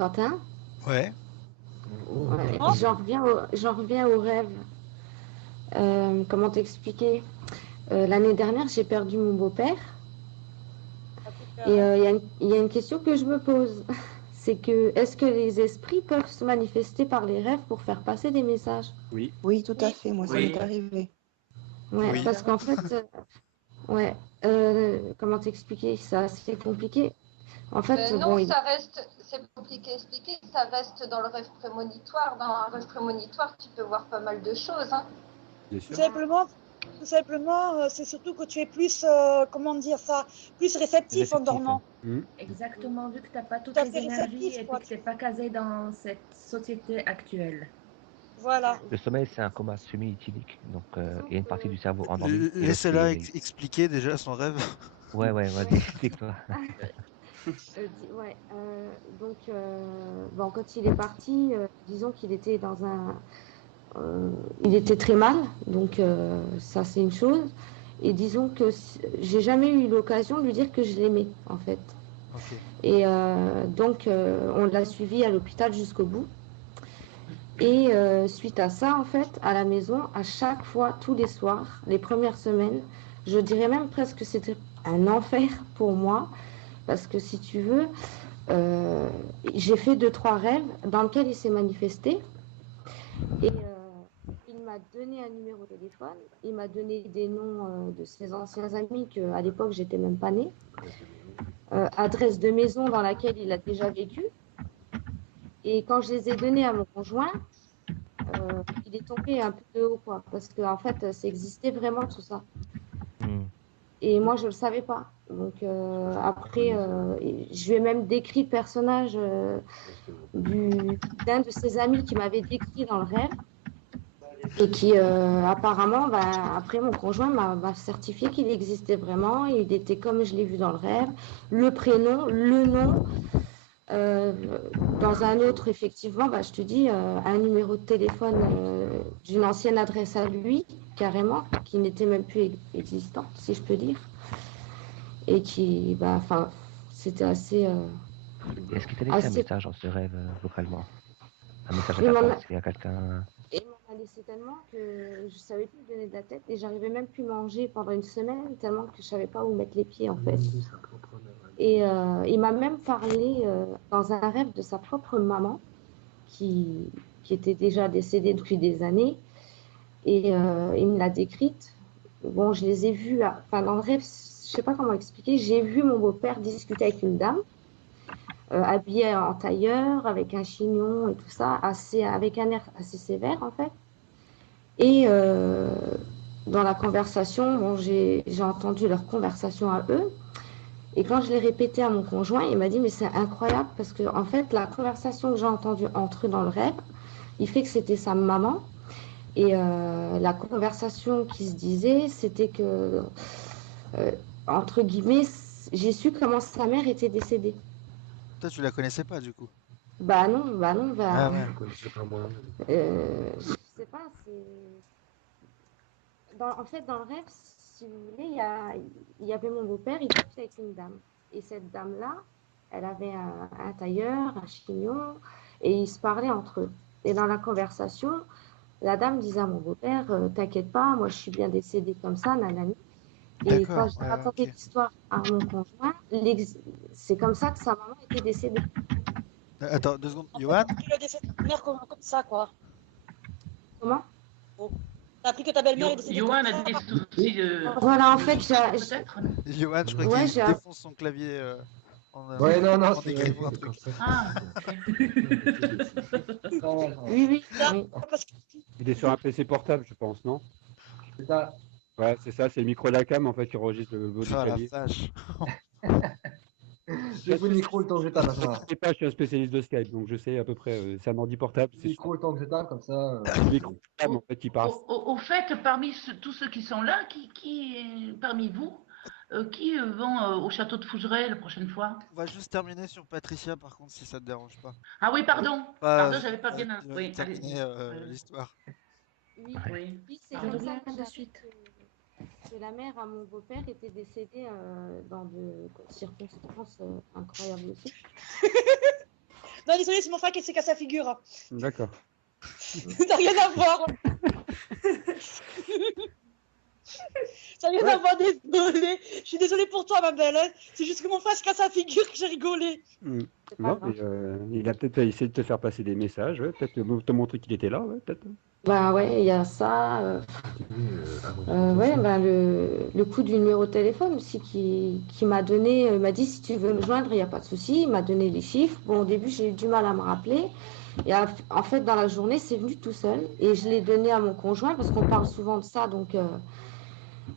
Quentin, Ouais. ouais, Oh. j'en reviens au rêve. Comment t'expliquer? L'année dernière, j'ai perdu mon beau-père. Et il y a une question que je me pose. C'est que, est-ce que les esprits peuvent se manifester par les rêves pour faire passer des messages? Oui. Oui, tout à Oui. fait. Moi, ça Oui. m'est arrivé. Ouais, Oui. parce qu'en fait, ouais, comment t'expliquer? C'est assez compliqué. En fait, Non, bon, ça reste, c'est compliqué à expliquer, ça reste dans le rêve prémonitoire. Dans un rêve prémonitoire, tu peux voir pas mal de choses. Hein. Bien Tout sûr. simplement, c'est surtout que tu es plus, comment dire ça, plus réceptif en dormant. Exactement, vu que tu n'as pas toutes Tout à les fait énergies réceptif, et quoi. puis que tu n'es pas casé dans cette société actuelle. Voilà. Le sommeil, c'est un coma semi-éthylique. Donc, il y a une partie du cerveau endormie. et l'autre qui Laissez-la éveille. expliquer déjà son rêve. Ouais, vas-y, explique-toi. Ouais, donc, bon, quand il est parti, disons qu'il était il était très mal, donc ça c'est une chose. Et disons que j'ai jamais eu l'occasion de lui dire que je l'aimais, en fait. Ok. Et donc, on l'a suivi à l'hôpital jusqu'au bout. Et suite à ça, en fait, à la maison, à chaque fois, tous les soirs, les premières semaines, je dirais même presque que c'était un enfer pour moi, parce que si tu veux, j'ai fait 2, 3 rêves dans lesquels il s'est manifesté. Et il m'a donné un numéro de téléphone, il m'a donné des noms de ses anciens amis, qu'à l'époque, j'étais même pas née, adresse de maison dans laquelle il a déjà vécu. Et quand je les ai donnés à mon conjoint, il est tombé un peu de haut, quoi, parce qu'en fait, ça existait vraiment tout ça. Et moi, je ne le savais pas. Donc, après, je lui ai même décrit le personnage d'un de ses amis qui m'avait décrit dans le rêve. Et qui, apparemment, après, mon conjoint m'a certifié qu'il existait vraiment. Il était comme je l'ai vu dans le rêve. Le prénom, le nom. Dans un autre, effectivement, je te dis, un numéro de téléphone d'une ancienne adresse à lui, carrément, qui n'était même plus existante, si je peux dire. Et qui, c'était assez... Est-ce qu'il t'a laissé un message dans ce rêve, vocalement? Un message à Il ta m'en a- place, à quelqu'un? Et il m'en a laissé tellement que je savais plus me donner de la tête et j'arrivais même plus manger pendant une semaine tellement que je savais pas où mettre les pieds en fait. Et il m'a même parlé dans un rêve de sa propre maman qui était déjà décédée depuis des années et il me l'a décrite. Bon, je les ai vus, enfin dans le rêve, je sais pas comment expliquer, j'ai vu mon beau-père discuter avec une dame. Habillée en tailleur, avec un chignon et tout ça, avec un air assez sévère en fait. Et dans la conversation, bon, j'ai entendu leur conversation à eux. Et quand je l'ai répété à mon conjoint, il m'a dit, mais c'est incroyable parce que en fait, la conversation que j'ai entendue entre eux dans le rêve, il fait que c'était sa maman. Et la conversation qui se disait, c'était que, entre guillemets, j'ai su comment sa mère était décédée. Toi, tu la connaissais pas du coup. Bah non, Ah ouais. je sais pas, en fait, dans le rêve, si vous voulez, il y avait mon beau-père, il discutait avec une dame. Et cette dame-là, elle avait un tailleur, un chignon, et ils se parlaient entre eux. Et dans la conversation, la dame disait à mon beau-père, t'inquiète pas, moi je suis bien décédée comme ça, nanani. Et quand D'accord. j'ai raconté l'histoire à mon conjoint, c'est comme ça que sa maman était décédée. Attends, 2 secondes. En fait, Johan, t'as appris le décès de ta mère comme ça, quoi. Comment? T'as appris que ta belle-mère est décédée Johan comme a ça. des soucis de... Voilà, en fait, peut-être. Johan, je crois Ouais, qu'il défonce son clavier Ouais, non, en c'est écrivant un truc. Ah, oui. Parce que Il est sur un PC portable, je pense, non? C'est ça. Ouais, c'est ça, c'est le micro de la cam en fait qui enregistre le volume du Ah la clavier. vache. J'ai pris le micro le temps que je tape. Ne t'inquiète pas, je suis un spécialiste de Skype, donc je sais à peu près. C'est un ordi portable. Le micro le temps que je tape, comme ça. Le micro portable en fait qui passe. Au fait, parmi tous ceux qui sont là, parmi vous, qui vont au château de Fougeray la prochaine fois? On va juste terminer sur Patricia par contre si ça te dérange pas. Ah oui, pardon. Pardon, j'avais pas bien... Oui, terminer l'histoire. Oui, c'est comme ça que de suite. Que la mère à mon beau-père était décédée dans de circonstances incroyables aussi. Non, désolé, c'est mon frère qui s'est cassé la figure. D'accord. Ça n'a rien à voir. Ça n'a rien à voir, désolé. Je suis désolée pour toi, ma belle. Hein. C'est juste que mon frère se casse la figure que j'ai rigolé. Non, mais, il a peut-être essayé de te faire passer des messages, ouais, peut-être te montrer qu'il était là, ouais, peut-être. Ben ouais, il y a ça. Ouais, ben le coup du numéro de téléphone aussi qui m'a donné, il m'a dit si tu veux me joindre, il n'y a pas de souci. Il m'a donné les chiffres. Bon, au début, j'ai eu du mal à me rappeler. Et en fait, dans la journée, c'est venu tout seul. Et je l'ai donné à mon conjoint parce qu'on parle souvent de ça. Donc,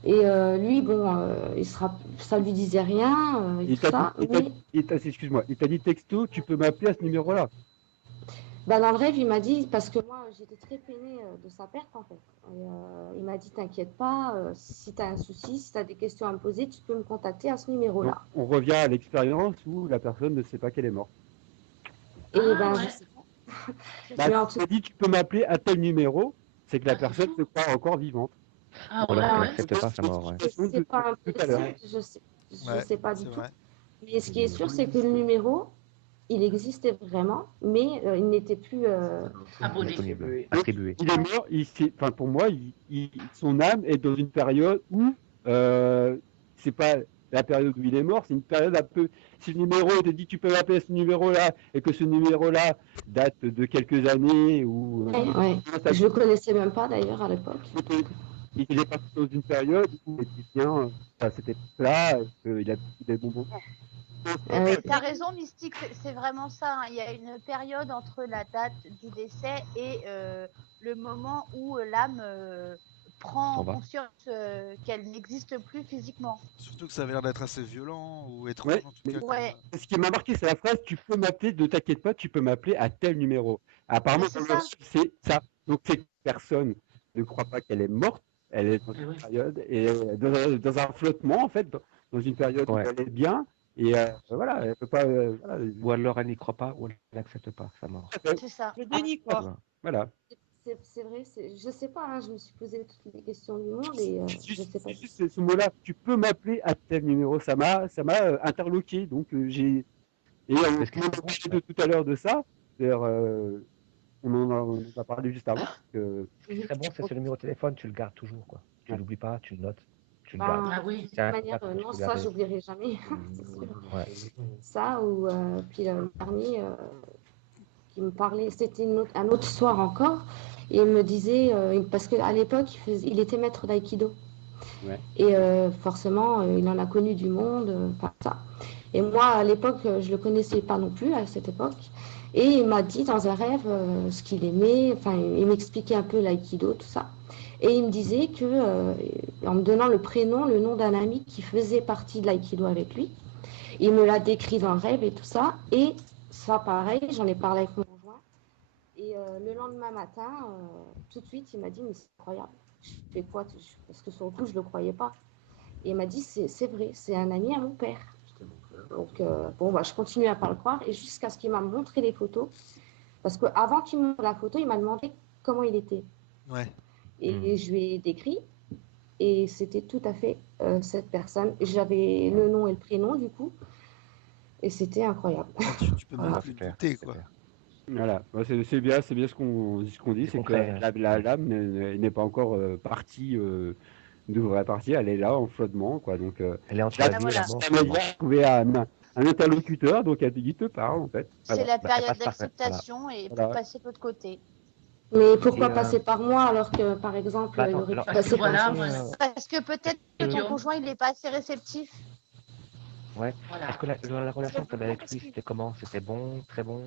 lui, bon, ça lui disait rien et tout ça. Excuse-moi, il t'a dit texto, tu peux m'appeler à ce numéro-là. Ben, dans le rêve, il m'a dit, parce que moi, j'étais très peinée de sa perte, en fait. Et, il m'a dit, t'inquiète pas, si tu as un souci, si tu as des questions à me poser, tu peux me contacter à ce numéro-là. Donc, on revient à l'expérience où la personne ne sait pas qu'elle est morte. Et ben, ouais. je sais pas. Bah, Mais en tu tout m'as dit, tu peux m'appeler à tel numéro, c'est que la personne se croit encore vivante. Ah Ou alors ouais, qu'elle ouais. n'accepte pas sa mort. Ouais. c'est pas tout à l'heure. impossible, je Ouais, sais pas du c'est tout. vrai. Mais ce qui est sûr, c'est que le numéro, il existait vraiment, mais il n'était plus... Abonné. Disponible, attribué. Il est mort, enfin, pour moi, son âme est dans une période où c'est pas la période où il est mort, c'est une période un peu. Si le numéro te dit tu peux m'appeler à ce numéro-là et que ce numéro-là date de quelques années ou. Ouais. Je le connaissais même pas d'ailleurs à l'époque. Il est parti dans une période où il était bien, c'était plat, il a des bons moments. Mais tu as raison, Mystique, c'est vraiment ça. Hein. Il y a une période entre la date du décès et le moment où l'âme prend conscience qu'elle n'existe plus physiquement. Surtout que ça avait l'air d'être assez violent ou étrange en tout cas. Ouais. Ce qui m'a marqué, c'est la phrase tu peux m'appeler, ne t'inquiète pas, tu peux m'appeler à tel numéro. Apparemment, c'est ça. Donc, cette personne ne croit pas qu'elle est morte, elle est dans une période, et dans un flottement, en fait, dans une période où elle est bien. Et voilà, elle peut pas. Voilà. Ou alors elle n'y croit pas, ou elle n'accepte pas sa mort. C'est ça. Le déni, quoi. Voilà. C'est vrai, je sais pas, hein, je me suis posé toutes les questions du monde et je sais pas. Juste ce mot-là, tu peux m'appeler à tel numéro, ça m'a interloqué. Donc j'ai. Et on a parlé de tout à l'heure de ça. On en a parlé juste avant. Ce qui serait bon, c'est ce numéro de téléphone, tu le gardes toujours, quoi. Tu l'oublies pas, tu le notes. Tu le Ah, gardes. Ah oui. De toute manière, non, ça, j'oublierai jamais, c'est sûr. Ouais. Ça, ou puis le dernier qui me parlait, c'était un autre soir encore, et il me disait, parce qu'à l'époque, il était maître d'aïkido. Ouais. Et forcément, il en a connu du monde, ça. Et moi, à l'époque, je le connaissais pas non plus, à cette époque. Et il m'a dit dans un rêve ce qu'il aimait, enfin, il m'expliquait un peu l'aïkido, tout ça. Et il me disait que, en me donnant le prénom, le nom d'un ami qui faisait partie de l'aïkido avec lui, il me l'a décrit dans le rêve et tout ça. Et ça, pareil, j'en ai parlé avec mon conjoint. Et le lendemain matin, tout de suite, il m'a dit, mais c'est incroyable. Je fais quoi? Parce que sur le coup, je ne le croyais pas. Et il m'a dit, c'est vrai, c'est un ami à mon père. Donc, bon, bah, je continue à ne pas le croire. Et jusqu'à ce qu'il m'a montré les photos. Parce qu'avant qu'il me montre la photo, il m'a demandé comment il était. Ouais. Et je lui ai décrit. Et c'était tout à fait cette personne. J'avais le nom et le prénom, du coup. Et c'était incroyable. Tu peux même plus douter, quoi. Voilà, c'est bien ce qu'on dit, c'est que l'âme n'est pas encore partie, devrait partir, elle est là en flottement, quoi. Donc, elle est en train de trouver un interlocuteur, donc il te parle en fait. C'est la période d'acceptation et pour passer de l'autre côté. Mais pourquoi passer par moi alors que, par exemple, il aurait pu passer par Parce que peut-être que ton conjoint, il n'est pas assez réceptif. Ouais. Est-ce que la relation que tu avais avec lui, c'était comment? C'était bon, très bon?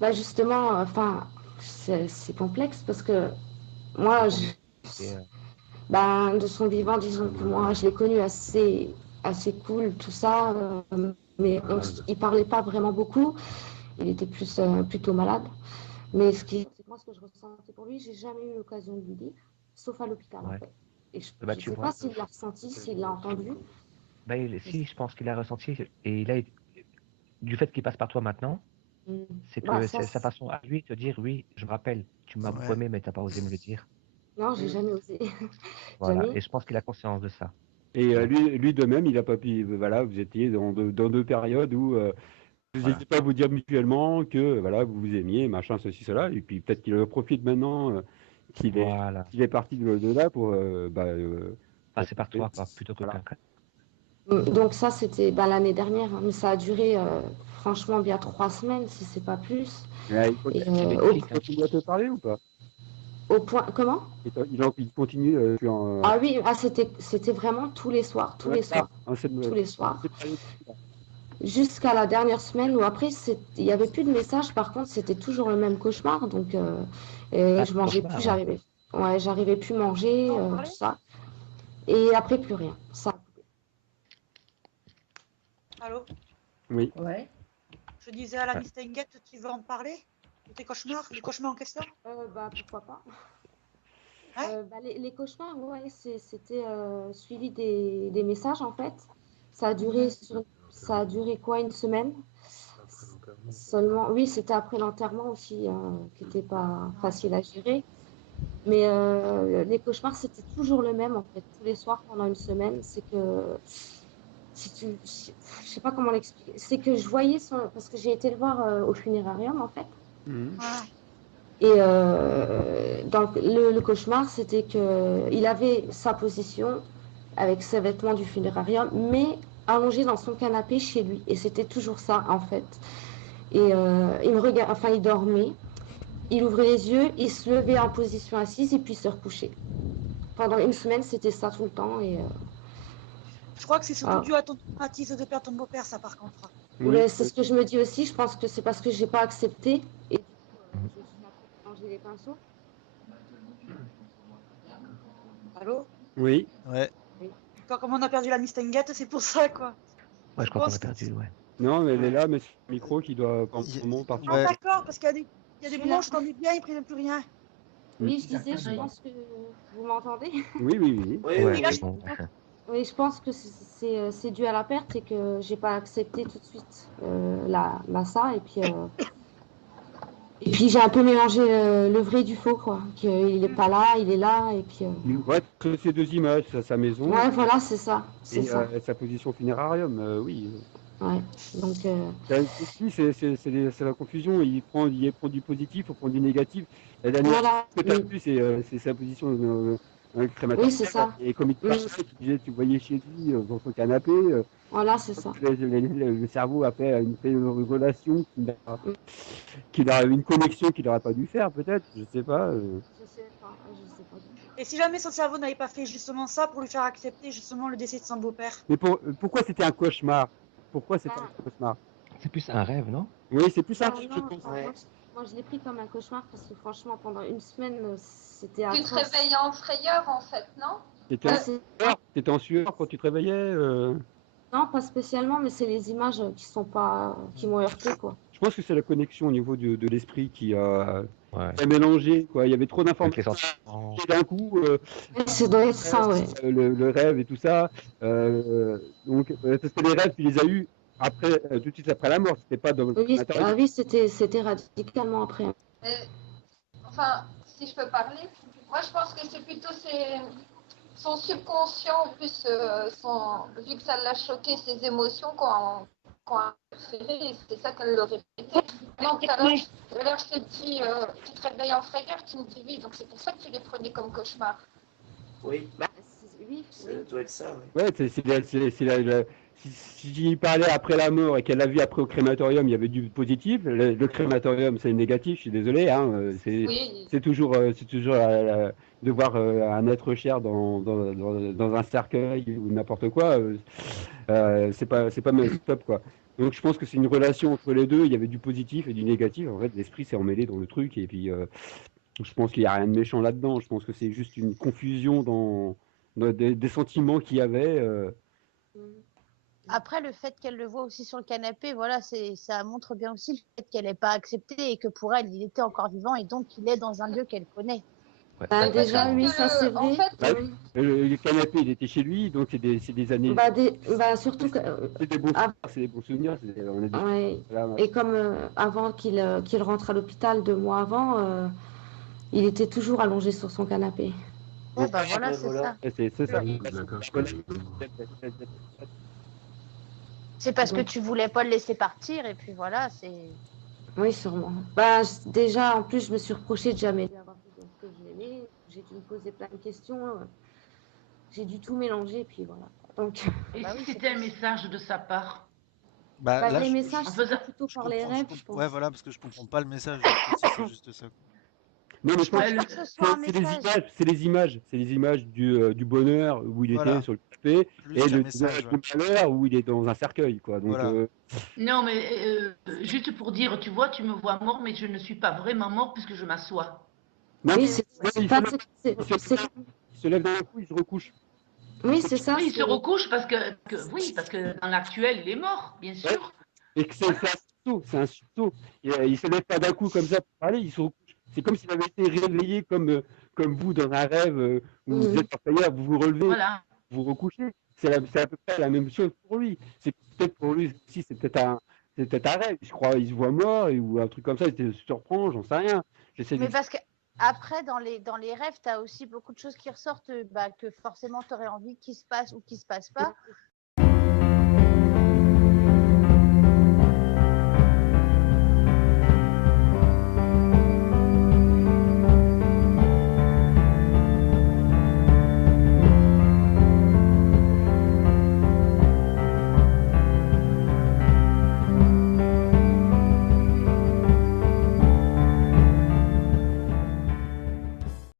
Bah justement, enfin, c'est complexe parce que moi, de son vivant, disons que moi, je l'ai connu assez cool, tout ça, mais il parlait pas vraiment beaucoup. Il était plutôt malade. Mais moi, ce que je ressentais pour lui, j'ai jamais eu l'occasion de lui dire, sauf à l'hôpital en fait. Et je ne sais pas s'il l'a ressenti, s'il l'a entendu. Si, je pense qu'il a ressenti, et il a du fait qu'il passe par toi maintenant, c'est que c'est sa façon à lui de te dire oui, je me rappelle, tu m'as promis, mais tu n'as pas osé me le dire. Non, j'ai jamais osé. Voilà, et je pense qu'il a conscience de ça. Et lui de même, il n'a pas pu. Voilà, vous étiez dans deux périodes où Vous n'hésitez pas à vous dire mutuellement que voilà, vous vous aimiez, machin, ceci, cela, et puis peut-être qu'il profite maintenant qu'il est parti de là pour passer par toi, plutôt que voilà. quelqu'un. Donc ça, c'était l'année dernière, hein, mais ça a duré franchement bien 3 semaines, si c'est pas plus. Il continue à te parler ou pas? Au point, comment? Il continue Ah oui, c'était vraiment tous les soirs, tous les soirs. Tous les soirs. Jusqu'à la dernière semaine où après, il n'y avait plus de messages, par contre, c'était toujours le même cauchemar. Donc, je mangeais plus, j'arrivais plus à manger, tout ça. Et après, plus rien. Ça. Allô? Oui. Ouais. Je disais à la Miss Tenguette, tu veux en parler? De tes cauchemars? Les cauchemars en question? Pourquoi pas. Ouais. Les cauchemars, ouais, c'était suivi des messages, en fait. Ça a duré quoi, une semaine? Seulement, oui, c'était après l'enterrement aussi, qui n'était pas facile à gérer. Mais les cauchemars, c'était toujours le même, en fait, tous les soirs pendant une semaine. C'est que, je sais pas comment l'expliquer. C'est que je voyais parce que j'ai été le voir au funérarium, en fait. Et dans le cauchemar, c'était qu'il avait sa position avec ses vêtements du funérarium, mais allongé dans son canapé chez lui. Et c'était toujours ça, en fait. Et il me regarde, enfin, il dormait, il ouvrait les yeux, il se levait en position assise et puis se recouchait. Pendant une semaine, c'était ça tout le temps. Et, je crois que c'est surtout dû à ton traumatisme de perdre ton beau-père, ça, par contre. Oui. C'est ce que je me dis aussi. Je pense que c'est parce que j'ai pas accepté. Et du coup, je me suis mangé les pinceaux. Allô? Oui. Ouais. Comme on a perdu la Miss Tenguette, c'est pour ça, quoi. Ouais, je crois qu'on a perdu, ouais. Non, mais elle est là, mais c'est le micro qui doit partir. Ah, d'accord, parce qu'il y a des moments où je t'entends bien, il ne prennent plus rien. Oui, je disais, je pense que vous m'entendez. Oui. Oui, je pense que c'est dû à la perte et que j'ai pas accepté tout de suite ça. Et puis j'ai un peu mélangé le vrai du faux, quoi. Qu'il n'est pas là, il est là, et puis... Ouais, ces deux images, sa maison. Ouais, voilà, c'est ça. Et sa position funérarium, oui. Ouais, donc... C'est la confusion. Il prend du positif, il prend du négatif. La dernière chose que tu as vue, c'est sa position crématoire. Oui, c'est ça. Et comme il te parlait, tu voyais chez lui, dans son canapé. Voilà, c'est ça. Le cerveau a fait une relation qu'il a une connexion qu'il n'aurait pas dû faire, peut-être. Je sais pas. Je sais pas. Et si jamais son cerveau n'avait pas fait justement ça pour lui faire accepter justement le décès de son beau-père? Mais pourquoi c'était un cauchemar? Pourquoi c'était un cauchemar? C'est plus un rêve, non? Oui, c'est plus un rêve. Moi, je l'ai pris comme un cauchemar parce que franchement, pendant une semaine, c'était Tu te réveillais en frayeur, en fait, non? T'étais en sueur quand tu te réveillais Non, pas spécialement, mais c'est les images qui m'ont heurté, quoi. Je pense que c'est la connexion au niveau de l'esprit qui a mélangé, quoi. Il y avait trop d'informations d'un coup. Ça doit être ça, ouais. Le rêve et tout ça. Donc, parce que les rêves, tu les as eus après, tout de suite après la mort. C'était pas dans oui, c'était radicalement après. Enfin, si je peux parler, moi je pense que c'est plutôt son subconscient, plus vu que ça l'a choqué, ses émotions qu'on a interféré, et c'est ça qu'elle le répétait. Donc tout à l'heure je t'ai dit, tu te réveilles en frayeur, tu me dis oui, donc c'est pour ça que tu les prenais comme cauchemar. Oui. Oui. Ça doit être ça, oui. Ouais, si j'y parlais après la mort et qu'elle l'a vu après au crématorium, il y avait du positif. Le crématorium, c'est négatif, je suis désolé. Hein, c'est toujours de voir un être cher dans un cercueil ou n'importe quoi. C'est pas même top, quoi. Donc je pense que c'est une relation entre les deux. Il y avait du positif et du négatif. En fait, l'esprit s'est emmêlé dans le truc. Et puis, je pense qu'il n'y a rien de méchant là-dedans. Je pense que c'est juste une confusion dans des sentiments qu'il y avait. Après, le fait qu'elle le voit aussi sur le canapé, voilà, ça montre bien aussi le fait qu'elle n'ait pas accepté et que pour elle, il était encore vivant et donc il est dans un lieu qu'elle connaît. Ouais. Déjà, oui, ça c'est vrai. En fait, le canapé, il était chez lui, donc c'est des années. Surtout que. C'est des bons souvenirs. Et comme avant qu'il rentre à l'hôpital 2 mois avant, il était toujours allongé sur son canapé. Ouais, voilà, c'est ça. C'est ça. C'est parce que tu voulais pas le laisser partir et puis voilà, c'est. Oui, sûrement. Bah, déjà, en plus, je me suis reproché de jamais avoir fait ce que je l'aimais. J'ai dû me poser plein de questions. J'ai dû tout mélanger, puis voilà. Donc... Et si c'était un message de sa part? Là, les messages, c'est plutôt par les rêves, je pense. Ouais, voilà, parce que je comprends pas le message. Si c'est juste ça. Non, mais je pense que c'est les images du bonheur où il était sur le canapé et le visage du malheur où il est dans un cercueil, quoi. Donc, Non, mais juste pour dire, tu vois, tu me vois mort, mais je ne suis pas vraiment mort puisque je m'assois. Oui, il se lève d'un coup, il se recouche. Oui, c'est ça. Oui, il se recouche parce que dans l'actuel, il est mort, bien sûr. Et que c'est un sursaut. Il se lève pas d'un coup comme ça pour parler, il se recouche. C'est comme s'il avait été réveillé comme vous dans un rêve où vous êtes orfèvre, vous vous relevez, vous recouchez. C'est à peu près la même chose pour lui. C'est peut-être pour lui aussi, c'est peut-être un rêve. Je crois, il se voit mort ou un truc comme ça, il se surprend, j'en sais rien. Mais parce que après, dans les rêves, tu as aussi beaucoup de choses qui ressortent que forcément tu aurais envie qu'il se passe ou qu'il se passe pas.